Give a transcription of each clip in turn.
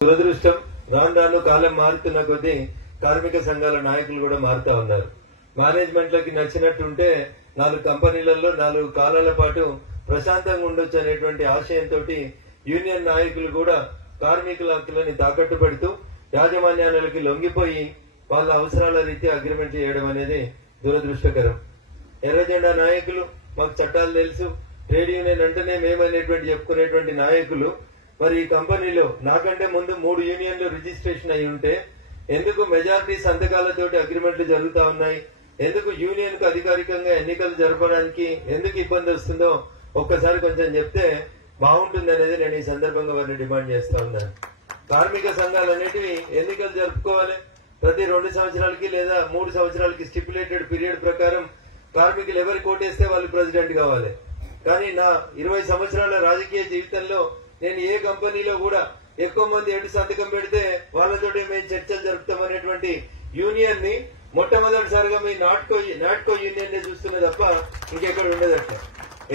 దురదృష్టం రాను రాను కాలం మారుతున్న కొద్దీ కార్మిక సంఘాల నాయకులు కూడా మారుతా ఉన్నారు. మేనేజ్మెంట్ లకి నచ్చినట్టుంటే 4 కంపెనీలలో 4 కాలాల పాటు ప్రశాంతంగా ఉండొచ్చు అనేటువంటి ఆశయంతో యూనియన్ నాయకులు కూడా కార్మికుల హక్కులని తాకట్టు పెడుతూ యాజమాన్యాలకు లొంగిపోయి వాళ్ళ అవసరాల రీత్యా అగ్రిమెంట్ చేయడం అనేది దురదృష్టకరం. ఎర్రజెండా నాయకులు మాకు చట్టాలు తెలుసు, ట్రేడ్ యూనియన్ అంటేనే మేమనేటువంటి చెప్పుకునేటువంటి నాయకులు మరి ఈ కంపెనీలో నాకంటే ముందు 3 యూనియన్లు రిజిస్ట్రేషన్ అయి ఉంటే ఎందుకు మెజారిటీ సంతకాలతోటి అగ్రిమెంట్లు జరుగుతా ఉన్నాయి, ఎందుకు యూనియన్ కు అధికారికంగా ఎన్నికలు జరపడానికి ఎందుకు ఇబ్బంది వస్తుందో ఒక్కసారి కొంచెం చెప్తే బాగుంటుంది అనేది నేను ఈ సందర్భంగా వారిని డిమాండ్ చేస్తా ఉన్నాను. కార్మిక సంఘాలు అనేటివి ఎన్నికలు జరుపుకోవాలి. ప్రతి 2 సంవత్సరాలకి లేదా 3 సంవత్సరాలకి స్టిపులేటెడ్ పీరియడ్ ప్రకారం కార్మికులు ఎవరు కోటేస్తే వాళ్ళు ప్రెసిడెంట్ కావాలి. కానీ నా 20 సంవత్సరాల రాజకీయ జీవితంలో నేను ఏ కంపెనీలో కూడా ఎక్కువ మంది ఎటు సంతకం పెడితే వాళ్ళతోటి మేము చర్చలు జరుపుతామనేటువంటి యూనియన్ ని మొట్టమొదటిసారిగా మీ నాట్కో యూనియన్ ని చూస్తున్న తప్ప ఇంకెక్కడ ఉండదట.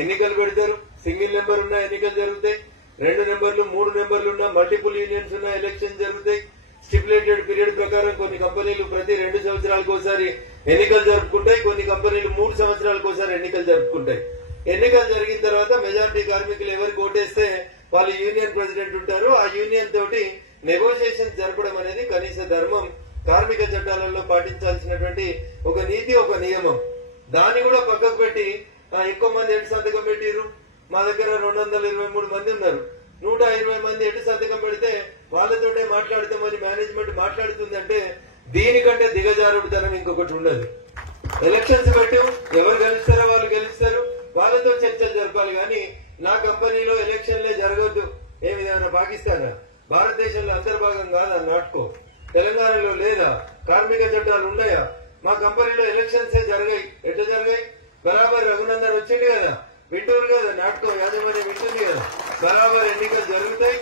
ఎన్నికలు పెడతారు, సింగిల్ నెంబర్ ఉన్న ఎన్నికలు జరుగుతాయి, 2 నెంబర్లు 3 నెంబర్లు ఉన్న మల్టిపుల్ యూనియన్స్ ఉన్న ఎలక్షన్ జరుగుతాయి. స్టిపులేటెడ్ పీరియడ్ ప్రకారం కొన్ని కంపెనీలు ప్రతి 2 సంవత్సరాలకు ఒకసారి ఎన్నికలు జరుపుకుంటాయి, కొన్ని కంపెనీలు 3 సంవత్సరాలకు ఒకసారి ఎన్నికలు జరుపుకుంటాయి. ఎన్నికలు జరిగిన తర్వాత మెజారిటీ కార్మికులు ఎవరికి ఓటేస్తే వాళ్ళు యూనియన్ ప్రెసిడెంట్ ఉంటారు. ఆ యూనియన్ తోటి నెగోషియేషన్ జరపడం అనేది కనీస ధర్మం, కార్మిక చట్టాలలో పాటించాల్సినటువంటి ఒక నీతి, ఒక నియమం. దాన్ని కూడా పక్కకు పెట్టి ఎక్కువ మంది ఎటు సంతకం పెట్టిరు, మా దగ్గర 223 మంది ఉన్నారు, 120 మంది ఎటు సంతకం పెడితే వాళ్ళతోటే మాట్లాడతామని మేనేజ్మెంట్ మాట్లాడుతుందంటే దీనికంటే దిగజారుడుతనం ఇంకొకటి ఉండదు. ఎలక్షన్స్ పెట్టు, ఎవరు గెలుస్తారో వాళ్ళు గెలుస్తారు, వాళ్ళతో చర్చలు జరపాలి. కానీ నా కంపెనీలో ఎలక్షన్లే జరగద్దు. ఏమిదేమైనా పాకిస్తానా? భారతదేశంలో అంతర్భాగం కాదా నాట్కో? తెలంగాణలో లేదా? కార్మిక చట్టాలు ఉన్నాయా? మా కంపెనీలో ఎలక్షన్స్ జరగాయి. ఎట్లా జరిగాయి? బరాబర్ రఘునందన్ వచ్చింది కదా, వింటూరు కదా, నాట్కో యాజమాన్యం వింటుంది కదా, బరాబర్ ఎన్నికలు జరుగుతాయి.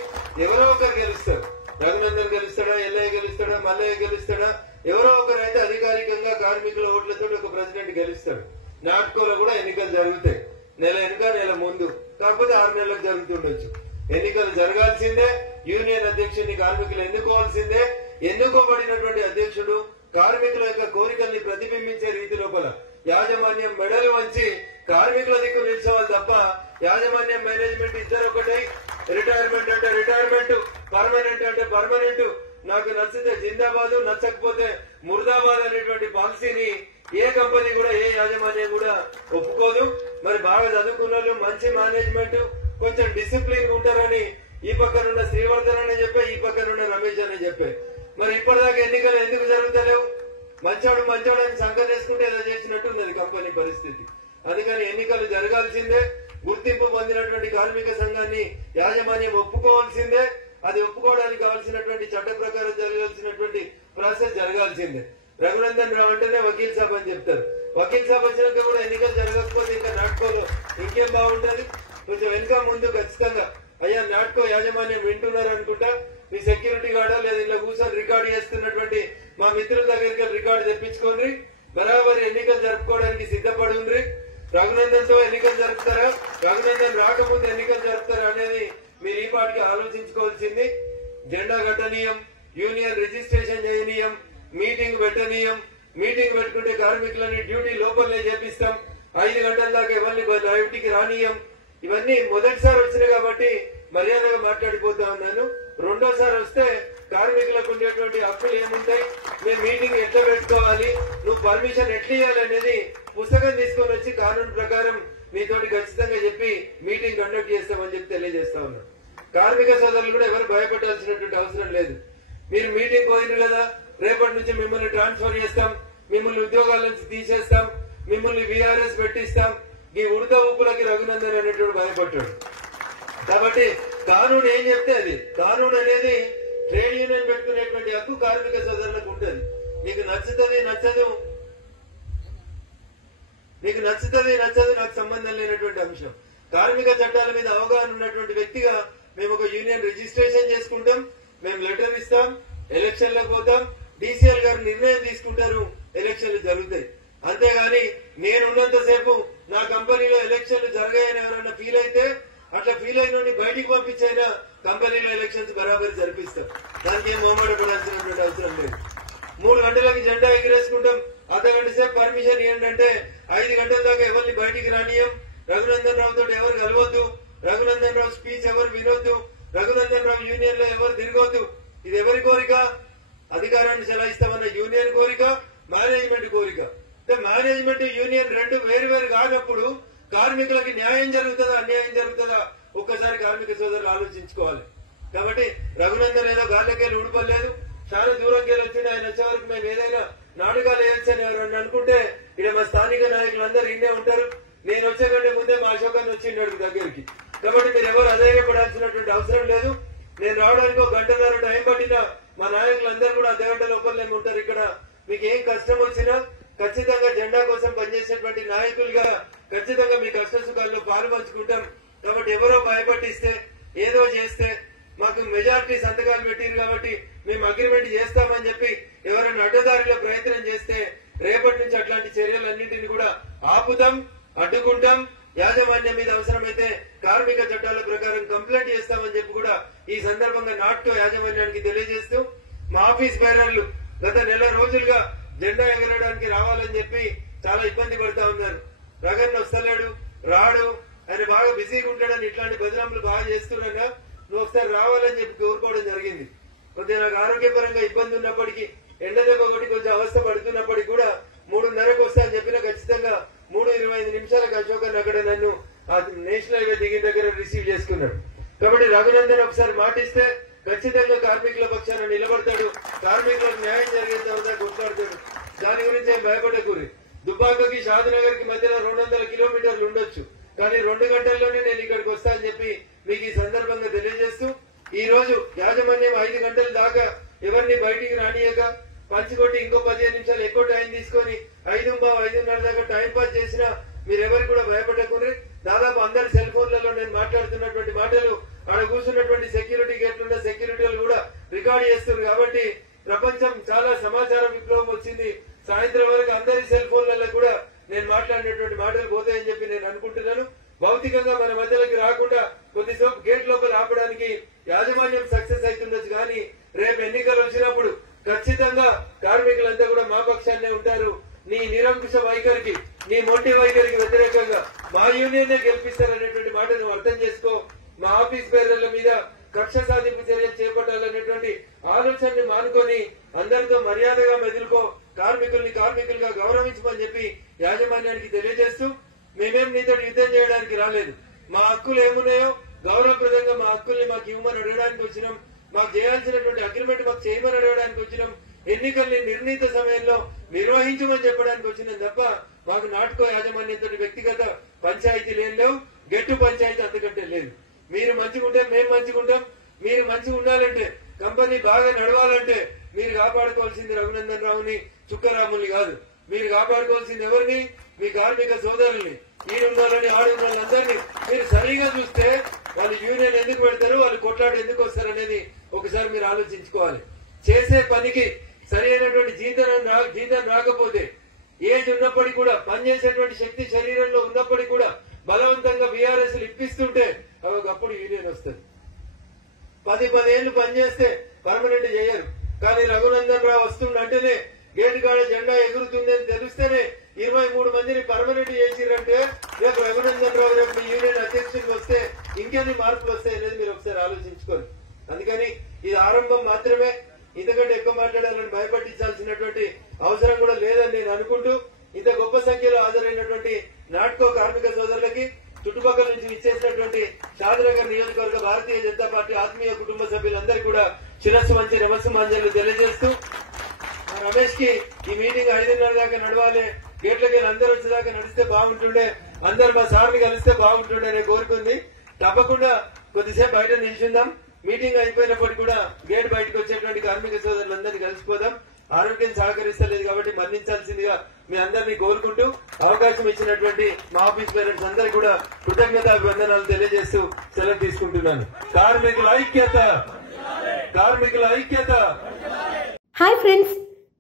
ఎవరో ఒకరు గెలుస్తారు. రఘునందన్ గెలుస్తాడా, ఎల్లయ్య గెలుస్తాడా, మల్లయ్య గెలుస్తాడా? ఎవరో ఒకరైతే అధికారికంగా కార్మికుల ఓట్లతో ఒక ప్రెసిడెంట్ గెలుస్తాడు. నాట్కోలో కూడా ఎన్నికలు జరుగుతాయి, నెల వెనుక నెల ముందు, కాకపోతే 6 నెలలకు జరుగుతుండొచ్చు. ఎన్నికలు జరగాల్సిందే. యూనియన్ అధ్యక్షుడిని కార్మికులు ఎన్నుకోవాల్సిందే. ఎన్నుకోబడినటువంటి అధ్యక్షుడు కార్మికుల యొక్క కోరికల్ని ప్రతిబింబించే రీతి లోపల యాజమాన్యం మెడలు వంచి కార్మికుల దిక్కు నిల్చోవాలి తప్ప యాజమాన్యం మేనేజ్మెంట్ ఇద్దరు ఒకటే. రిటైర్మెంట్ అంటే రిటైర్మెంట్, పర్మనెంట్ అంటే పర్మనెంట్, నాకు నచ్చితే జిందాబాద్, నచ్చకపోతే ముర్దాబాద్ అనేటువంటి పాలసీని ఏ కంపెనీ కూడా, ఏ యాజమాన్యం కూడా ఒప్పుకోదు. మరి బాగా చదువుకున్న వాళ్ళు, మంచి మేనేజ్మెంట్, కొంచెం డిసిప్లిన్ ఉంటారని ఈ పక్కనున్న శ్రీవర్ధన్ అని చెప్పే, ఈ పక్కనున్న రమేష్ అని చెప్పే. మరి ఇప్పటిదాకా ఎన్నికలు ఎందుకు జరుగుతలేవు? మంచోడు అని సంకరేసుకుంటే ఏదో చేసినట్టు ఉన్నది కంపెనీ పరిస్థితి. అందుకని ఎన్నికలు జరగాల్సిందే. గుర్తింపు పొందినటువంటి కార్మిక సంఘాన్ని యాజమాన్యం ఒప్పుకోవాల్సిందే. అది ఒప్పుకోవడానికి కావాల్సినటువంటి చట్ట ప్రకారం జరగాల్సినటువంటి ప్రాసెస్ జరగాల్సిందే. రఘునందన్ రావు అంటేనే వకీల్ సాబ్ అని చెప్తారు. వకీల్ సాబ్ వచ్చినాక కూడా ఎన్నికలు జరగకపోతే ఇంకా నాట్కోలో ఇంకేం బాగుంటది? కొంచెం వెనుక ముందు ఖచ్చితంగా అయ్యా నాట్కో యాజమాన్యం వింటున్నారు అనుకుంటా, మీ సెక్యూరిటీ గార్డా లేదా ఇలా కూర్చొని రికార్డు చేస్తున్నటువంటి మా మిత్రుల దగ్గరికి రికార్డు తెప్పించుకోండి. బరాబర్ ఎన్నికలు జరుపుకోవడానికి సిద్ధపడి ఉండ్రి. రఘునందన్ తో ఎన్నికలు జరుపుతారా, రఘునందన్ రాకముందు ఎన్నికలు జరుపుతారా అనేది మీరు ఈ పాటికి ఆలోచించుకోవాల్సింది. జెండా కట్టనీయం, యూనియన్ రిజిస్ట్రేషన్ చేయనీయం, మీటింగ్ పెట్టనీయం. మీటింగ్ పెట్టుకుంటే కార్మికులని డ్యూటీ లోపలనే చేపిస్తాం. 5 గంటల దాకా ఎవరిని ఇంటికి రానీయం. ఇవన్నీ మొదటిసారి వచ్చినాయి కాబట్టి మర్యాదగా మాట్లాడిపోతా ఉన్నాను. రెండోసారి వస్తే కార్మికులకు ఉండేటువంటి హక్కులు ఏముంటాయి, మేము మీటింగ్ ఎట్లా పెట్టుకోవాలి, నువ్వు పర్మిషన్ ఎట్లా ఇవ్వాలనేది పుస్తకం తీసుకొని వచ్చి కానూన్ ప్రకారం మీతోటి ఖచ్చితంగా చెప్పి మీటింగ్ కండక్ట్ చేస్తామని చెప్పి తెలియజేస్తా ఉన్నాం. కార్మిక సోదరులు కూడా ఎవరు భయపడాల్సినటువంటి అవసరం లేదు. మీరు మీటింగ్ పోయింది కదా, రేపటి నుంచి మిమ్మల్ని ట్రాన్స్ఫర్ చేస్తాం, మిమ్మల్ని ఉద్యోగాల నుంచి తీసేస్తాం, మిమ్మల్ని వీఆర్ఎస్ పెట్టిస్తాం, ఈ ఉడత ఊపులకి రఘునందన్ అనేటువంటి భయపడ్డాడు. కాబట్టి కానూన్ ఏం చెప్తే అది. కానూన్ అనేది ట్రేడ్ యూనియన్ పెట్టుకునేటువంటి హక్కు కార్మిక సోదరులకు ఉంటుంది. నీకు నచ్చుతుంది నచ్చదు, నాకు సంబంధం లేనటువంటి అంశం. కార్మిక చట్టాల మీద అవగాహన ఉన్నటువంటి వ్యక్తిగా మేము ఒక యూనియన్ రిజిస్ట్రేషన్ చేసుకుంటాం, మేము లెటర్ ఇస్తాం, ఎలక్షన్లకు పోతాం, డీసీఎల్ గారు నిర్ణయం తీసుకుంటారు, ఎలక్షన్లు జరుగుతాయి. అంతేగాని నేనున్నంతసేపు నా కంపెనీలో ఎలక్షన్లు జరగాయని ఎవరైనా ఫీల్ అయితే అట్లా ఫీల్ అయిన బయటికి పంపించైనా కంపెనీలో ఎలక్షన్స్ బరాబర్ జరిపిస్తాం. అర్ధగంట సేపు పర్మిషన్ ఏంటంటే 5 గంటల దాకా ఎవరిని బయటికి రానియం, రఘునందన్ రావు తోటి ఎవరు కలవద్దు, రఘునందన్ రావు స్పీచ్ ఎవరు వినొద్దు, రఘునందన్ రావు యూనియన్ లో ఎవరు తిరగొద్దు. ఇది ఎవరి కోరిక? అధికారాన్ని చెలాయిస్తామన్న యూనియన్ కోరిక, మేనేజ్మెంట్ కోరిక. మేనేజ్మెంట్ యూనియన్ రెండు వేరు వేరు కానప్పుడు కార్మికులకి న్యాయం జరుగుతుందా అన్యాయం జరుగుతుందా ఒక్కసారి కార్మిక సోదరులు ఆలోచించుకోవాలి. కాబట్టి రఘునందన్ ఏదో గాలికెళ్ళి ఊడిపోలేదు, చాలా దూరంకి వచ్చింది. ఆయన వచ్చే వరకు మేము ఏదైనా నాటకాలు వేయొచ్చని ఎవరన్నా అనుకుంటే ఇక్కడ మా స్థానిక నాయకులందరూ ఇన్నే ఉంటారు. నేను వచ్చే కంటే ముందే మా అశోకాన్ని వచ్చిండు దగ్గరికి. కాబట్టి మీరు ఎవరు అధైర్యపడాల్సినటువంటి అవసరం లేదు. నేను రావడానికి 1 గంటన్నర టైం పట్టినా మా నాయకులందరూ కూడా అర్ధగంట లోపలనే ఉంటారు ఇక్కడ. మీకు ఏం కష్టం వచ్చినా ఖచ్చితంగా జెండా కోసం పనిచేసేటువంటి నాయకులుగా ఖచ్చితంగా మీ కష్ట సుఖాల్లో పాలు పంచుకుంటాం. కాబట్టి ఎవరో భయపట్టిస్తే ఏదో చేస్తే మాకు మెజారిటీ సంతకాలు పెట్టిరు కాబట్టి మేము అగ్రిమెంట్ చేస్తామని చెప్పి ఎవరైనా అడ్డదారిలో ప్రయత్నం చేస్తే రేపటి నుంచి అట్లాంటి చర్యలన్నింటినీ కూడా ఆపుతాం, అడ్డుకుంటాం. యాజమాన్యం మీద అవసరమైతే కార్మిక చట్టాల ప్రకారం కంప్లైంట్ చేస్తామని చెప్పి కూడా ఈ సందర్భంగా నాట్కో యాజమాన్యానికి తెలియజేస్తూ మా ఆఫీస్ బేరర్లు గత నెల రోజులుగా జెండా ఎగరడానికి రావాలని చెప్పి చాలా ఇబ్బంది పడతా ఉన్నారు. రగన్ వస్తలేడు, రాడు, ఆయన బాగా బిజీగా ఉంటాడని ఇట్లాంటి బదనాములు బాగా చేస్తున్నాగా నువ్వు ఒకసారి రావాలని చెప్పి కోరుకోవడం జరిగింది. కొద్దిగా నాకు ఆరోగ్యపరంగా ఇబ్బంది ఉన్నప్పటికీ ఎండదెబ్బ ఒకటి కొంచెం అవస్థ పడుతున్నప్పటికీ కూడా 3:30కు వస్తా అని చెప్పినా ఖచ్చితంగా 3:25 నిమిషాలకు అశోకన్ అక్కడ నన్ను ఆ నేషనల్ హైవే దిగిన దగ్గర రిసీవ్ చేసుకున్నాడు. కాబట్టి రఘునందన్ ఒకసారి మాటిస్తే ఖచ్చితంగా కార్మికుల పక్షాన నిలబడతాడు, కార్మికులకు న్యాయం జరిగేంత వరకు కొట్లాడతాడు. దాని గురించి ఏం భయపడకూరి. దుబ్బాకకి షాద్నగర్ కి మధ్యలో 200 కిలోమీటర్లు ఉండొచ్చు, కానీ 2 గంటల్లోనే నేను ఇక్కడికి వస్తా అని చెప్పి మీకు ఈ సందర్భంగా తెలియజేస్తూ ఈ రోజు యాజమాన్యం 5 గంటల దాకా ఎవరిని బయటికి రానియక పంచికొట్టి ఇంకో 15 నిమిషాలు ఎక్కువ టైం తీసుకొని 5:30 దాకా టైం పాస్ చేసినా మీరెవరు కూడా భయపడకూడదు. దాదాపు అందరి సెల్ ఫోన్లలో నేను మాట్లాడుతున్నటువంటి మాటలు ఆడ కూర్చున్నటువంటి సెక్యూరిటీ గేట్లున్న సెక్యూరిటీలు కూడా రికార్డు చేస్తున్నారు. కాబట్టి ప్రపంచం చాలా సమాచార విప్లవం వచ్చింది. సాయంత్రం వరకు అందరి సెల్ ఫోన్లలో కూడా నేను మాట్లాడినటువంటి మాటలు పోతాయని చెప్పి నేను అనుకుంటున్నాను. భౌతికంగా మన మధ్యలోకి రాకుండా కొద్దిసేపు గేట్ లోపల ఆపడానికి యాజమాన్యం సక్సెస్ అవుతుండొచ్చు, కానీ రేపు ఎన్నికలు వచ్చినప్పుడు ఖచ్చితంగా కార్మికులంతా కూడా మా పక్షాన్నే ఉంటారు. నీ నిరంకుశ వైఖరికి, నీ మొండి వైఖరికి వ్యతిరేకంగా మా యూనియన్ గెలిపిస్తారనేటువంటి మాట నువ్వు అర్థం చేసుకో. మా ఆఫీస్ బేరర్ల మీద కక్ష సాధింపు చర్యలు చేపట్టాలనేటువంటి ఆలోచనని మానుకొని అందరితో మర్యాదగా మెదులుకో, కార్మికుల్ని కార్మికులుగా గౌరవించమని చెప్పి యాజమాన్యానికి తెలియజేస్తూ మేమేం నీతో యుద్ధం చేయడానికి రాలేదు. మా హక్కులు ఏమున్నాయో గౌరవప్రదంగా మా హక్కుల్ని మాకు ఇవ్వమని అడగడానికి వచ్చినాం. మాకు చేయాల్సినటువంటి అగ్రిమెంట్ మాకు చేయమని అడగడానికి వచ్చినాం. ఎన్నికల్ని నిర్ణీత సమయంలో నిర్వహించమని చెప్పడానికి వచ్చినాం తప్ప మాకు నాటుకో యాజమాన్యంతో వ్యక్తిగత పంచాయతీలు ఏం లేవు, గెట్టు పంచాయతీ అంతకంటే లేదు. మీరు మంచిగుంటే మేము మంచిగుంటాం. మీరు మంచిగా ఉండాలంటే, కంపెనీ బాగా నడవాలంటే మీరు కాపాడుకోవాల్సింది రఘునందన్ రావుని, చుక్కరాముల్ని కాదు. మీరు కాపాడుకోవాల్సింది ఎవరిని? మీ కార్మిక సోదరుల్ని. ఈడుండాలని ఆడున్న వాళ్ళందరినీ మీరు సరిగా చూస్తే వాళ్ళు యూనియన్ ఎందుకు పెడతారు, వాళ్ళు కొట్లాట ఎందుకు వస్తారు అనేది ఒకసారి మీరు ఆలోచించుకోవాలి. చేసే పనికి సరి అయినటువంటి జీతం రాకపోతే, ఏజ్ ఉన్నప్పటికీ కూడా పనిచేసేటువంటి శక్తి శరీరంలో ఉన్నప్పటికీ కూడా బలవంతంగా బీఆర్ఎస్ ఇప్పిస్తుంటే ఒకప్పుడు యూనియన్ వస్తుంది. 10 ఏళ్లు పనిచేస్తే పర్మనెంట్ చేయరు. కానీ రఘునందన్ రావు వస్తుండంటేనే గేటు కాడ జెండా ఎగురుతుందని తెలిస్తేనే 23 మందిని పర్మనెంట్ చేసిరంటే రేపు రఘునందన్ రావు రేపు మీ యూనియన్ అధ్యక్షుడికి వస్తే ఇంకెన్ని మార్పులు వస్తాయి అనేది మీరు ఒకసారి ఆలోచించుకోండి. అందుకని ఇది ఆరంభం మాత్రమే. ఇంతకంటే ఎక్కువ మాట్లాడాలని భయపట్టించాల్సినటువంటి అవసరం కూడా లేదని నేను అనుకుంటూ ఇంత గొప్ప సంఖ్యలో హాజరైనటువంటి నాట్కో కార్మిక సోదరులకి, చుట్టుపక్కల నుంచి ఇచ్చేసినటువంటి షాద్నగర్ నియోజకవర్గ భారతీయ జనతా పార్టీ ఆత్మీయ కుటుంబ సభ్యులందరూ కూడా శిరస్సు వంచి నమస్సుమాంజలు తెలియజేస్తూ రమేష్ కి ఈ మీటింగ్ 5:30 దాకా నడవాలి, గేట్లకి అందరూ వచ్చేదాకా నడిస్తే బాగుంటుండే, అందరు మా సార్ని కలిస్తే బాగుంటుండే అనే కోరుకుంది. తప్పకుండా కొద్దిసేపు బయట నిల్చుందాం. మీటింగ్ అయిపోయినప్పటికీ కూడా గేట్ బయటకు వచ్చేటువంటి కార్మిక సోదరులందరినీ కలిసిపోదాం. ఆరోగ్యం సహకరిస్తలేదు కాబట్టి మన్నించాల్సిందిగా మీ అందరినీ కోరుకుంటూ అవకాశం ఇచ్చినటువంటి మా ఆఫీస్ పేరెంట్స్ అందరికీ కూడా కృతజ్ఞతాభివందనాలు తెలియజేస్తూ సెలవు తీసుకుంటున్నాను. కార్మికుల ఐక్యత, కార్మికుల ఐక్యత. హాయ్ ఫ్రెండ్స్,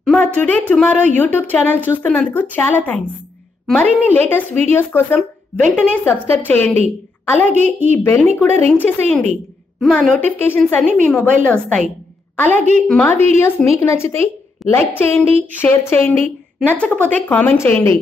మా టుడే టుమారో యూట్యూబ్ ఛానల్ చూస్తున్నందుకు చాలా థ్యాంక్స్. మరిన్ని లేటెస్ట్ వీడియోస్ కోసం వెంటనే సబ్స్క్రైబ్ చేయండి. అలాగే ఈ బెల్ ని కూడా రింగ్ చేసేయండి. మా నోటిఫికేషన్స్ అన్ని మీ మొబైల్లో వస్తాయి. అలాగే మా వీడియోస్ మీకు నచ్చితే లైక్ చేయండి, షేర్ చేయండి. నచ్చకపోతే కామెంట్ చేయండి.